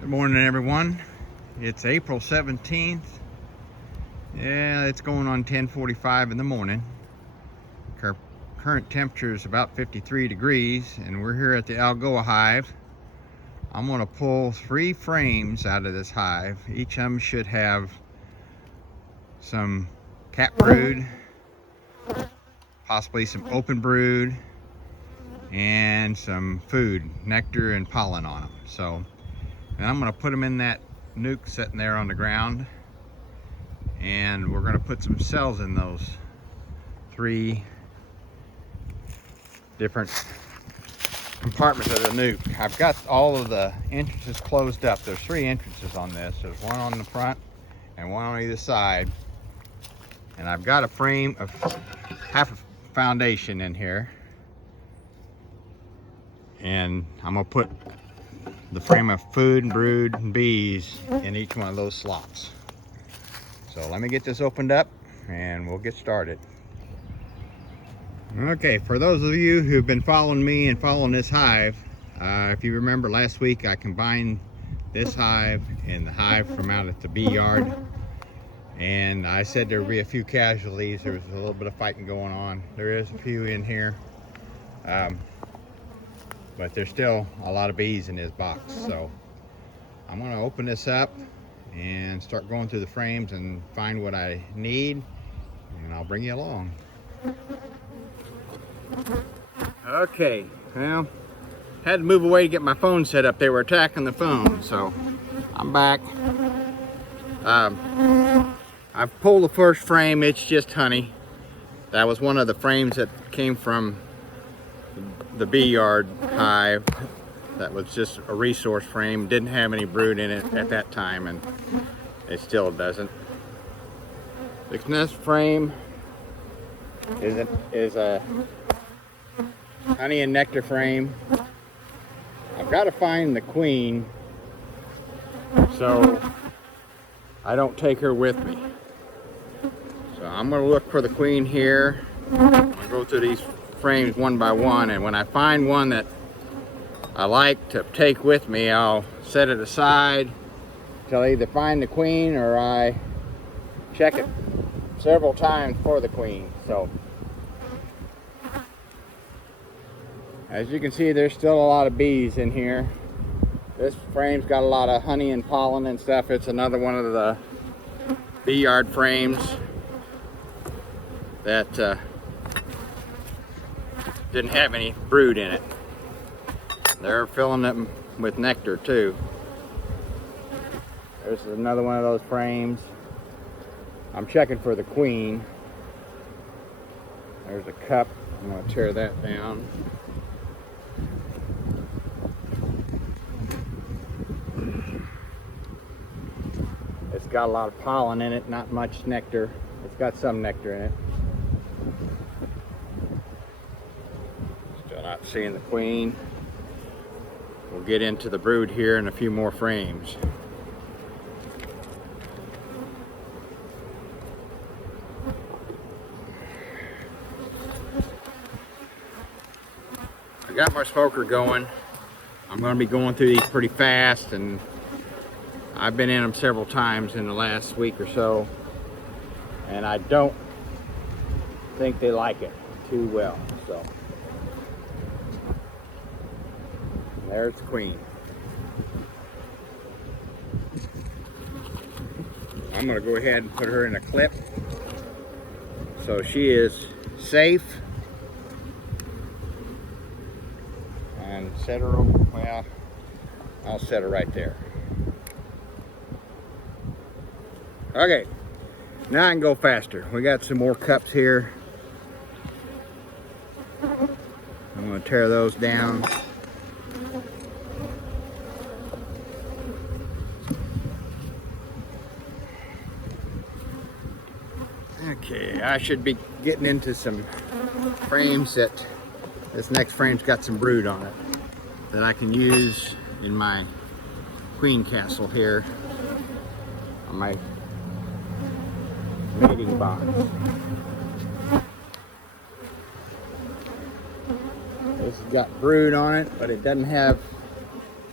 Good morning, everyone. It's April 17th. Yeah, it's going on 10:45 in the morning. Current temperature is about 53 degrees, and we're here at the Algoa hive. I'm going to pull 3 frames out of this hive. Each of them should have some cap brood, possibly some open brood, and some food, nectar and pollen on them. And I'm going to put them in that nuc sitting there on the ground, and we're going to put some cells in those 3 different compartments of the nuc. I've got all of the entrances closed up. There's 3 entrances on this. There's one on the front and one on either side. And I've got a frame of half a foundation in here. And I'm gonna put the frame of food and brood and bees in each one of those slots. So let me get this opened up and we'll get started. Okay, for those of you who've been following me and following this hive, if you remember last week I combined this hive and the hive from out at the bee yard, and I said there would be a few casualties. There was a little bit of fighting going on. There is a few in here, but there's still a lot of bees in this box. So I'm going to open this up and start going through the frames and find what I need, and I'll bring you along. Okay, well, had to move away to get my phone set up. They were attacking the phone, so I'm back. I've pulled the first frame. It's just honey. That was one of the frames that came from the bee yard hive. That was just a resource frame. Didn't have any brood in it at that time, and it still doesn't. This next frame is a honey and nectar frame. I've got to find the queen so I don't take her with me. So I'm going to look for the queen here. I'm going to go through these frames one by one, and when I find one that I like to take with me, I'll set it aside till I either find the queen or I check it several times for the queen. So as you can see, there's still a lot of bees in here. This frame's got a lot of honey and pollen and stuff. It's another one of the bee yard frames that didn't have any brood in it. They're filling them with nectar too. There's another one of those frames. I'm checking for the queen. There's a cup. I'm going to tear that down. It's got a lot of pollen in it, not much nectar. It's got some nectar in it. Still not seeing the queen. We'll get into the brood here in a few more frames. I got my smoker going. I'm going to be going through these pretty fast, and I've been in them several times in the last week or so, and I don't think they like it too well. So there's the queen. I'm going to go ahead and put her in a clip so she is safe, and set her, well, I'll set her right there. Okay, now I can go faster. We got some more cups here. I'm going to tear those down. Okay, I should be getting into some frames that this next frame's got some brood on it that I can use in my queen castle here on my mating box. This has got brood on it, but it doesn't have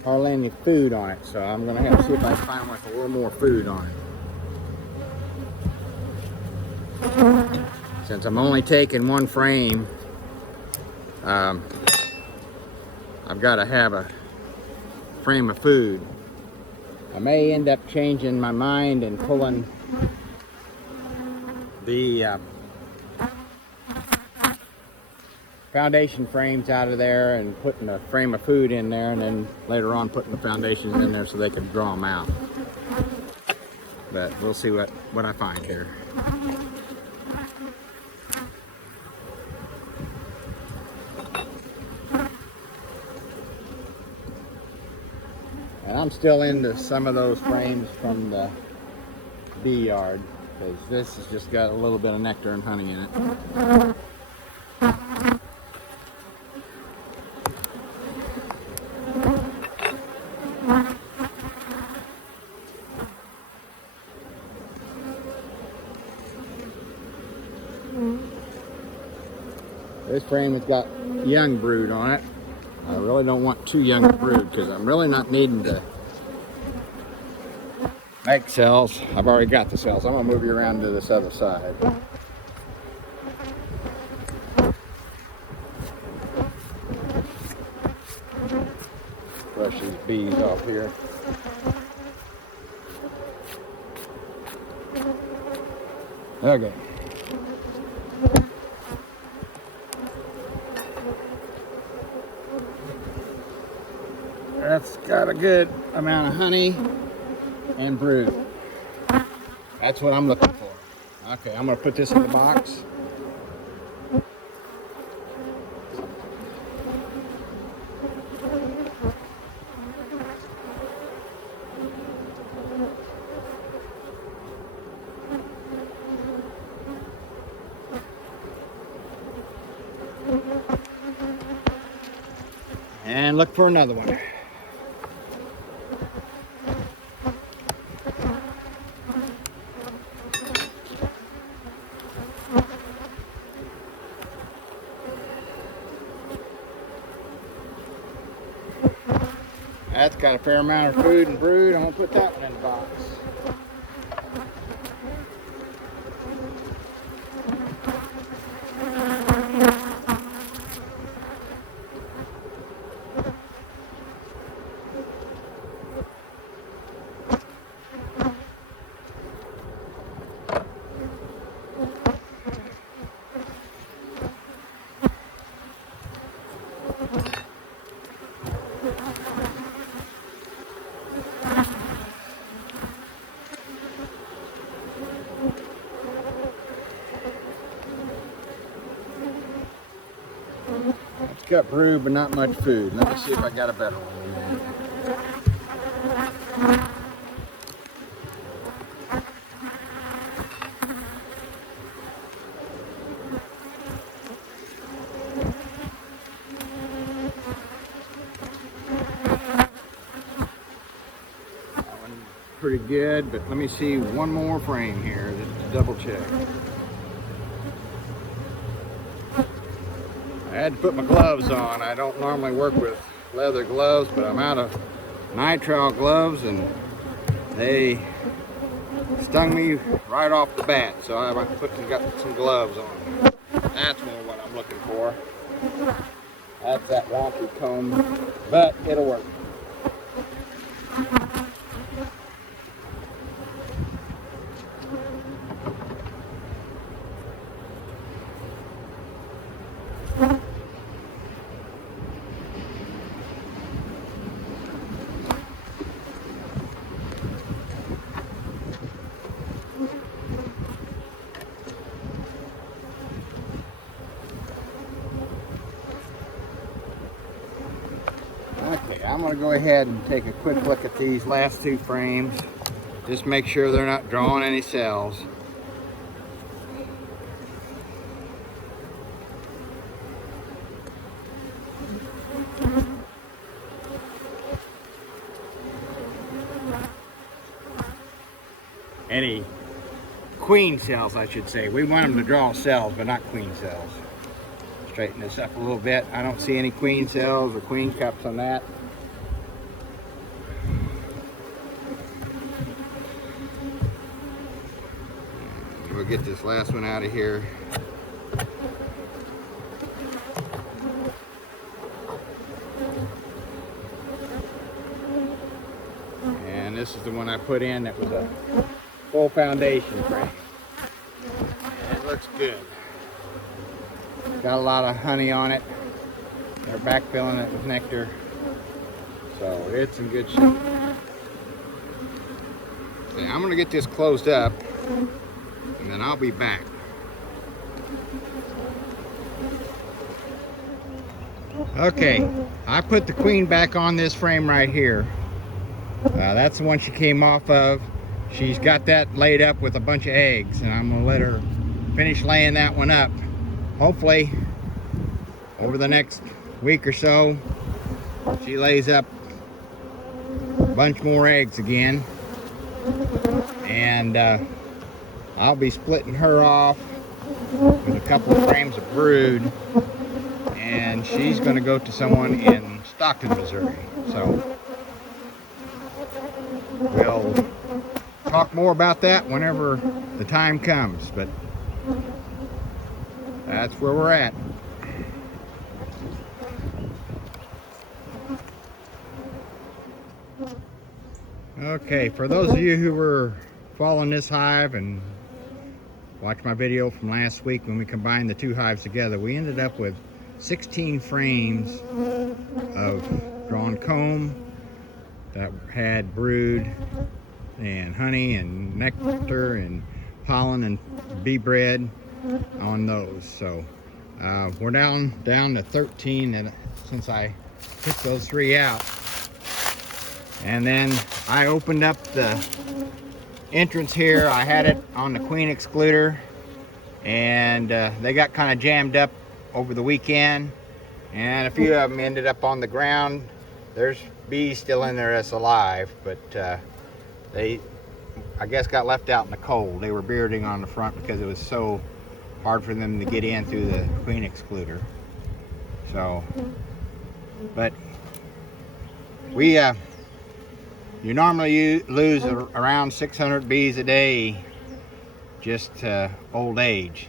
hardly any food on it, so I'm gonna have to see if I can find one with a little more food on it. Since I'm only taking one frame, I've got to have a frame of food. I may end up changing my mind and pulling the foundation frames out of there and putting a frame of food in there, and then later on putting the foundations in there so they can draw them out. But we'll see what I find here. And I'm still into some of those frames from the bee yard, because this has just got a little bit of nectar and honey in it. This frame has got young brood on it. I really don't want too young a brood because I'm really not needing to make cells. I've already got the cells. I'm going to move you around to this other side. Brush these bees off here. Okay. That's got a good amount of honey and brood. That's what I'm looking for. Okay, I'm going to put this in the box. And look for another one. That's got a fair amount of food and brood. I'm going to put that one in the box. It's got brood, but not much food. Let me see if I got a better one in there. That one's pretty good, but let me see one more frame here just to double check. I had to put my gloves on. I don't normally work with leather gloves, but I'm out of nitrile gloves and they stung me right off the bat, so I got some gloves on. That's more what I'm looking for. That's that wonky comb, but it'll work. Okay, I'm going to go ahead and take a quick look at these last two frames. Just make sure they're not drawing any cells. Any queen cells, I should say. We want them to draw cells, but not queen cells. Straighten this up a little bit. I don't see any queen cells or queen cups on that. get this last one out of here. And this is the one I put in that was a full foundation frame. And it looks good. Got a lot of honey on it. They're backfilling it with nectar. So it's in good shape. So I'm gonna get this closed up and then I'll be back. Okay, I put the queen back on this frame right here. That's the one she came off of. She's got that laid up with a bunch of eggs, and I'm gonna let her finish laying that one up. Hopefully, over the next week or so, she lays up a bunch more eggs again. And I'll be splitting her off with a couple of frames of brood, and she's gonna go to someone in Stockton, Missouri. So we'll talk more about that whenever the time comes, but that's where we're at. Okay, for those of you who were following this hive and watched my video from last week when we combined the two hives together, we ended up with 16 frames of drawn comb that had brood and honey and nectar and pollen and bee bread on those. So we're down to 13 and since I took those 3 out. And then I opened up the entrance here. I had it on the queen excluder, and they got kind of jammed up over the weekend, and a few of them ended up on the ground. There's bees still in there that's alive, but they, I guess, got left out in the cold. They were bearding on the front because it was so hard for them to get in through the queen excluder. So, but we you normally lose around 600 bees a day just to old age.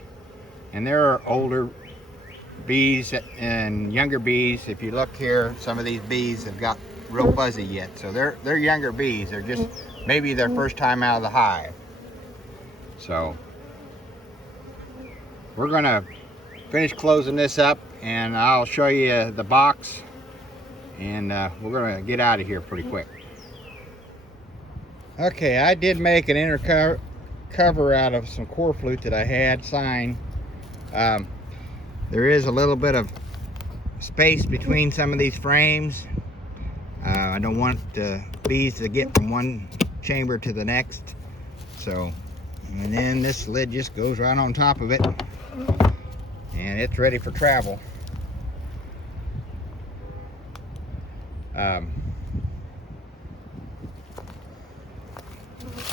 And there are older bees and younger bees. If you look here, some of these bees have got real fuzzy yet. So they're younger bees. They're just maybe their first time out of the hive. So we're gonna finish closing this up and I'll show you the box, and we're gonna get out of here pretty quick. Okay, I did make an inner cover out of some core flute that I had signed. There is a little bit of space between some of these frames. I don't want the bees to get from one chamber to the next. So, and then this lid just goes right on top of it, and it's ready for travel.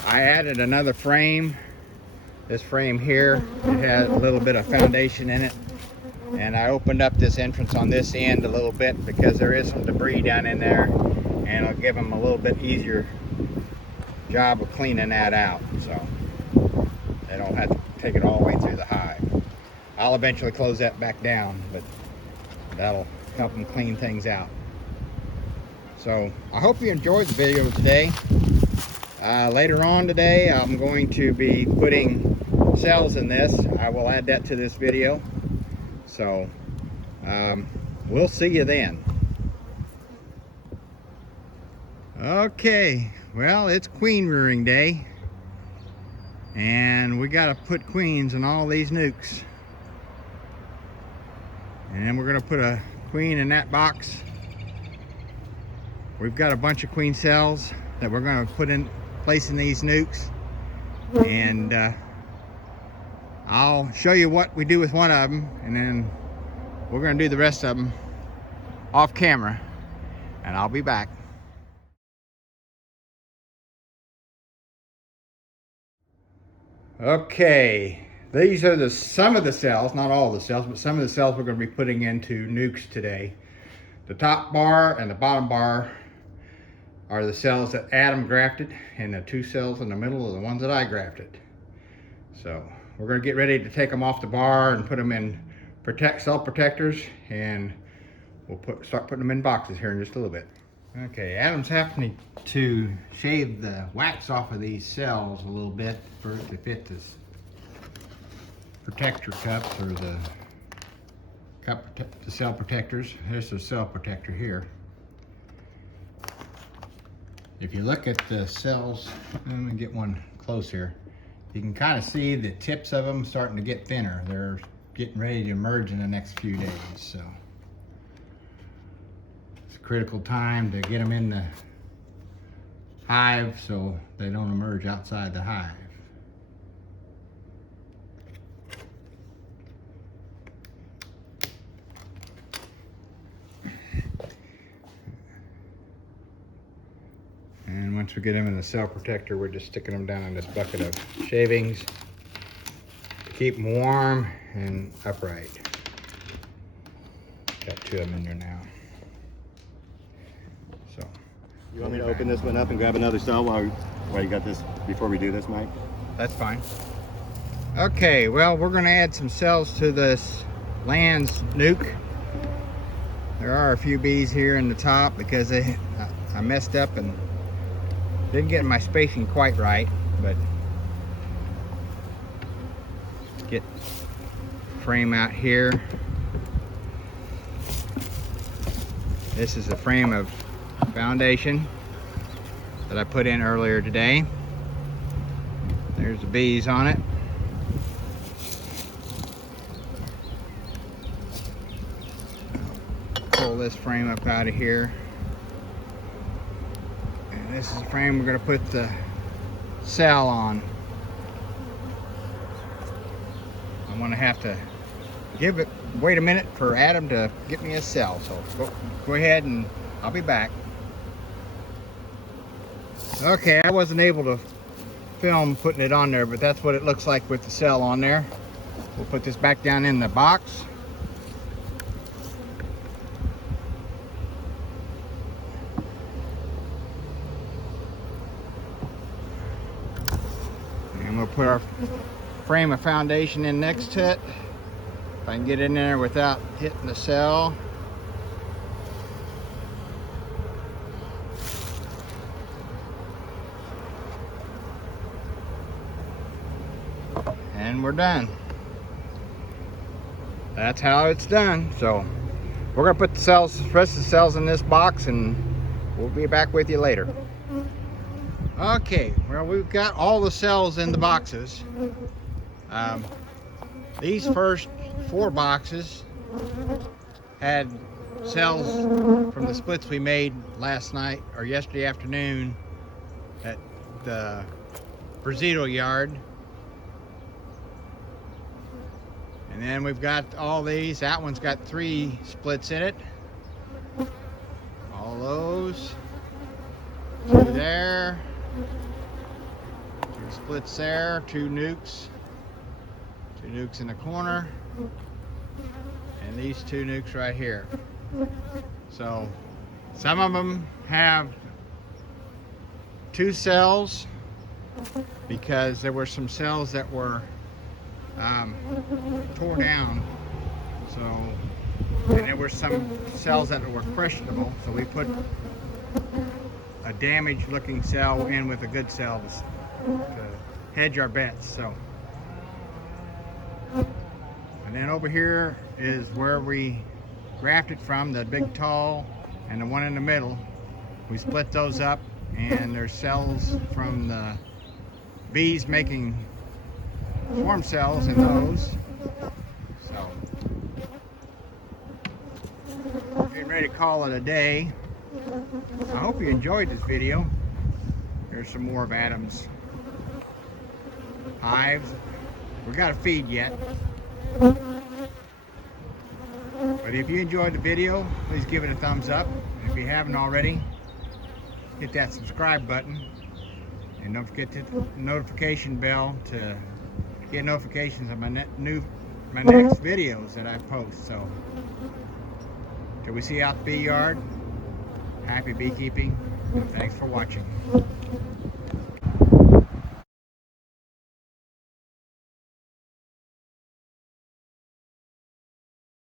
I added another frame. This frame here, it had a little bit of foundation in it, and I opened up this entrance on this end a little bit because there is some debris down in there, and I'll give them a little bit easier job of cleaning that out, so they don't have to take it all the way through the hive. I'll eventually close that back down, but that'll help them clean things out. So I hope you enjoyed the video today. Later on today, I'm going to be putting cells in this. I will add that to this video. So we'll see you then. Okay, well, it's queen rearing day, and we got to put queens in all these nucs. And then we're going to put a queen in that box. We've got a bunch of queen cells that we're going to put in place in these nucs, and I'll show you what we do with one of them, and then we're going to do the rest of them off camera, and I'll be back. Okay, these are some of the cells, not all the cells, but some of the cells we're going to be putting into nucs today. The top bar and the bottom bar are the cells that Adam grafted, and the 2 cells in the middle are the ones that I grafted. So we're going to get ready to take them off the bar and put them in cell protectors, and we'll start putting them in boxes here in just a little bit. Okay, Adam's happening to shave the wax off of these cells a little bit for it to fit this protector cups, or the cell protectors. There's a cell protector here. If you look at the cells, let me get one close here. You can kind of see the tips of them starting to get thinner. They're getting ready to emerge in the next few days. So it's a critical time to get them in the hive so they don't emerge outside the hive. And once we get them in the cell protector, we're just sticking them down in this bucket of shavings to keep them warm and upright. Got 2 of them in there now. So, you want me to open this one up and grab another cell while you got this before we do this, Mike? That's fine. Okay, well, we're going to add some cells to this Layens nuke. There are a few bees here in the top because I messed up and didn't get my spacing quite right, but get frame out here. This is a frame of foundation that I put in earlier today. There's the bees on it. Pull this frame up out of here. This is the frame we're going to put the cell on. I'm going to have to wait a minute for Adam to get me a cell. So go ahead and I'll be back. Okay, I wasn't able to film putting it on there, but that's what it looks like with the cell on there. We'll put this back down in the box. And we'll put our frame of foundation in next to it. If I can get in there without hitting the cell. And we're done. That's how it's done. So we're gonna put the rest of the cells in this box, and we'll be back with you later. Okay, well, we've got all the cells in the boxes. These first 4 boxes had cells from the splits we made last night or yesterday afternoon at the Brazil yard. And then we've got all these. That one's got 3 splits in it. All those. 2 there. 2 splits there. 2 nukes. 2 nukes in the corner. And these 2 nukes right here. So some of them have 2 cells because there were some cells that were tore down. So, and there were some cells that were questionable. So we put a damaged looking cell in with a good cell to hedge our bets. So, and then over here is where we grafted from, the big tall and the one in the middle. We split those up, and there's cells from the bees making swarm cells in those. So, getting ready to call it a day. I hope you enjoyed this video. Here's some more of Adam's hives. We got to feed yet. But if you enjoyed the video, please give it a thumbs up. And if you haven't already, hit that subscribe button. And don't forget to hit the notification bell to get notifications of my next videos that I post. So, till we see you out the bee yard, happy beekeeping, and thanks for watching.